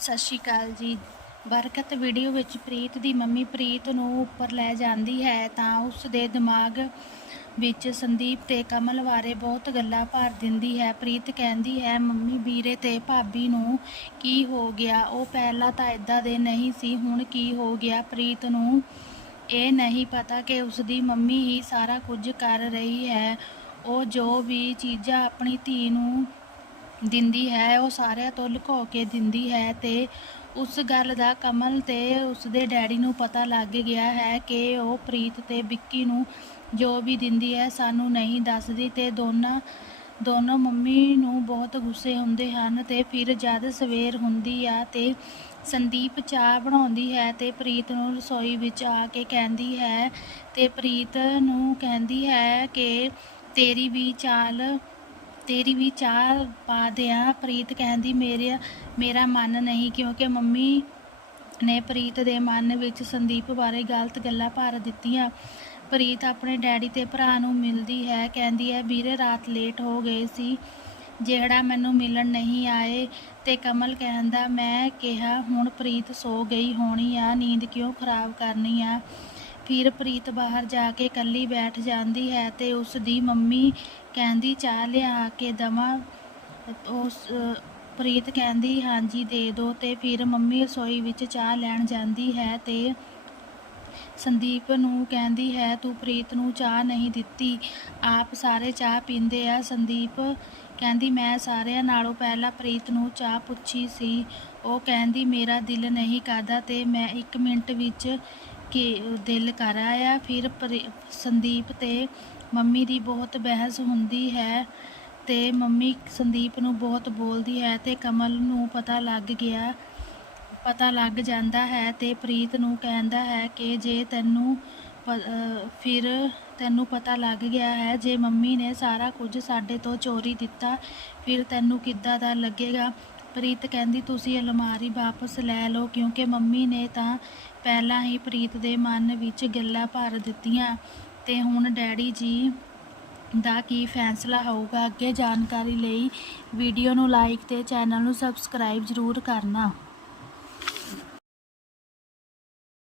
ਸਤਿ ਸ਼੍ਰੀ ਅਕਾਲ ਜੀ। ਬਰਕਤ ਵੀਡੀਓ ਵਿੱਚ ਪ੍ਰੀਤ ਦੀ ਮੰਮੀ ਪ੍ਰੀਤ ਨੂੰ ਉੱਪਰ ਲੈ ਜਾਂਦੀ ਹੈ ਤਾਂ ਉਸ ਦੇ ਦਿਮਾਗ ਵਿੱਚ ਸੰਦੀਪ ਤੇ ਕਮਲ ਬਾਰੇ ਬਹੁਤ ਗੱਲਾਂ ਭਰ ਦਿੰਦੀ ਹੈ। ਪ੍ਰੀਤ ਕਹਿੰਦੀ ਹੈ, ਮੰਮੀ ਵੀਰੇ ਤੇ ਭਾਬੀ ਨੂੰ ਕੀ ਹੋ ਗਿਆ? ਉਹ ਪਹਿਲਾਂ ਤਾਂ ਇਦਾਂ ਦੇ ਨਹੀਂ ਸੀ, ਹੁਣ ਕੀ ਹੋ ਗਿਆ ਪ੍ਰੀਤ ਨੂੰ ਇਹ ਨਹੀਂ ਪਤਾ ਕਿ ਉਸ ਦੀ ਮੰਮੀ ਹੀ ਸਾਰਾ ਕੁਝ ਕਰ ਰਹੀ ਹੈ। ਉਹ ਜੋ ਵੀ ਚੀਜ਼ਾਂ ਆਪਣੀ ਧੀ ਨੂੰ ਦਿੰਦੀ ਹੈ, ਉਹ ਸਾਰਿਆਂ ਤੋਂ ਲੁਕੋ ਕੇ ਦਿੰਦੀ ਹੈ ਤੇ ਉਸ ਗੱਲ ਦਾ ਕਮਲ ਤੇ ਉਸਦੇ ਡੈਡੀ ਨੂੰ ਪਤਾ ਲੱਗ ਗਿਆ ਹੈ ਕਿ ਉਹ ਪ੍ਰੀਤ ਤੇ ਵਿੱਕੀ ਨੂੰ ਜੋ ਵੀ ਦਿੰਦੀ ਹੈ ਸਾਨੂੰ ਨਹੀਂ ਦੱਸਦੀ ਤੇ ਦੋਨਾਂ, ਦੋਨੋਂ ਮੰਮੀ ਨੂੰ ਬਹੁਤ ਗੁੱਸੇ ਹੁੰਦੇ ਹਨ ਤੇ ਫਿਰ ਜਦ ਸਵੇਰ ਹੁੰਦੀ ਆ ਤੇ ਸੰਦੀਪ ਚਾਹ ਬਣਾਉਂਦੀ ਹੈ ਤੇ ਪ੍ਰੀਤ ਨੂੰ ਰਸੋਈ ਵਿੱਚ ਆ ਕੇ ਕਹਿੰਦੀ ਹੈ ਤੇ ਪ੍ਰੀਤ ਨੂੰ ਕਹਿੰਦੀ ਹੈ ਕਿ ਤੇਰੀ ਵੀ ਚਾਲ ਤੇਰੀ ਵੀ ਚਾਹ ਪਾ ਦਿਆਂ। ਪ੍ਰੀਤ ਕਹਿੰਦੀ, ਮੇਰੇ, ਮੇਰਾ ਮਨ ਨਹੀਂ, ਕਿਉਂਕਿ ਮੰਮੀ ਨੇ ਪ੍ਰੀਤ ਦੇ ਮਨ ਵਿੱਚ ਸੰਦੀਪ ਬਾਰੇ ਗਲਤ ਗੱਲਾਂ ਭਰ ਦਿੱਤੀਆਂ। ਪ੍ਰੀਤ ਆਪਣੇ ਡੈਡੀ ਤੇ ਭਰਾ ਨੂੰ ਮਿਲਦੀ ਹੈ। ਕਹਿੰਦੀ ਹੈ, ਵੀਰੇ, ਰਾਤ ਲੇਟ ਹੋ ਗਏ ਸੀ। ਜਿਹੜਾ ਮੈਨੂੰ ਮਿਲਣ ਨਹੀਂ ਆਏ ਤੇ ਕਮਲ ਕਹਿੰਦਾ, ਮੈਂ ਕਿਹਾ, ਹੁਣ ਪ੍ਰੀਤ ਸੋ ਗਈ ਹੋਣੀ ਆ। ਨੀਂਦ ਕਿਉਂ ਖਰਾਬ ਕਰਨੀ ਆ? ਫਿਰ ਪ੍ਰੀਤ ਬਾਹਰ ਜਾ ਕੇ ਇਕੱਲੀ ਬੈਠ ਜਾਂਦੀ ਹੈ ਤੇ ਉਸ ਦੀ ਮੰਮੀ ਕਹਿੰਦੀ, ਚਾਹ ਲਿਆ ਕੇ ਦਵਾਂ। ਉਸ, ਪ੍ਰੀਤ ਕਹਿੰਦੀ, ਹਾਂਜੀ, ਦੇ ਦੋ। ਤੇ ਫਿਰ ਮੰਮੀ ਰਸੋਈ ਵਿੱਚ ਚਾਹ ਲੈਣ ਜਾਂਦੀ ਹੈ ਤੇ ਸੰਦੀਪ ਨੂੰ ਕਹਿੰਦੀ ਹੈ, ਤੂੰ ਪ੍ਰੀਤ ਨੂੰ ਚਾਹ ਨਹੀਂ ਦਿੱਤੀ। ਆਪ ਸਾਰੇ ਚਾਹ ਪੀਂਦੇ ਆ। ਸੰਦੀਪ ਕਹਿੰਦੀ, ਮੈਂ ਸਾਰਿਆਂ ਨਾਲੋਂ ਪਹਿਲਾਂ ਪ੍ਰੀਤ ਨੂੰ ਚਾਹ ਪੁੱਛੀ ਸੀ। ਉਹ ਕਹਿੰਦੀ, ਮੇਰਾ ਦਿਲ ਨਹੀਂ ਕਰਦਾ ਤੇ ਮੈਂ 1 ਮਿੰਟ ਵਿੱਚ ਕਿ ਦਿਲ ਕਰ ਆਇਆ। ਫਿਰ ਪ੍ਰੀ- ਸੰਦੀਪ ਤੇ ਮੰਮੀ ਦੀ ਬਹੁਤ ਬਹਿਸ ਹੁੰਦੀ ਹੈ ਤੇ ਮੰਮੀ ਸੰਦੀਪ ਨੂੰ ਬਹੁਤ ਬੋਲਦੀ ਹੈ ਤੇ ਕਮਲ ਨੂੰ ਪਤਾ ਲੱਗ ਗਿਆ, ਪਤਾ ਲੱਗ ਜਾਂਦਾ ਹੈ ਤੇ ਪ੍ਰੀਤ ਨੂੰ ਕਹਿੰਦਾ ਹੈ ਕਿ ਜੇ ਤੈਨੂੰ ਫਿਰ ਤੈਨੂੰ ਪਤਾ ਲੱਗ ਗਿਆ ਹੈ, ਜੇ ਮੰਮੀ ਨੇ ਸਾਰਾ ਕੁਝ ਸਾਡੇ ਤੋਂ ਚੋਰੀ ਦਿੱਤਾ, ਫਿਰ ਤੈਨੂੰ ਕਿੱਦਾਂ ਦਾ ਲੱਗੇਗਾ? ਪ੍ਰੀਤ ਕਹਿੰਦੀ, ਤੁਸੀਂ ਅਲਮਾਰੀ ਵਾਪਸ ਲੈ ਲਓ, ਕਿਉਂਕਿ ਮੰਮੀ ਨੇ ਤਾਂ ਪਹਿਲਾਂ ਹੀ ਪ੍ਰੀਤ ਦੇ ਮਨ ਵਿੱਚ ਗੱਲਾਂ ਭਰ ਦਿੱਤੀਆਂ ਤੇ ਹੁਣ ਡੈਡੀ ਜੀ ਦਾ ਕੀ ਫੈਸਲਾ ਹੋਊਗਾ? ਅੱਗੇ ਜਾਣਕਾਰੀ ਲਈ ਵੀਡੀਓ ਨੂੰ ਲਾਈਕ ਤੇ ਚੈਨਲ ਨੂੰ ਸਬਸਕ੍ਰਾਈਬ ਜ਼ਰੂਰ ਕਰਨਾ।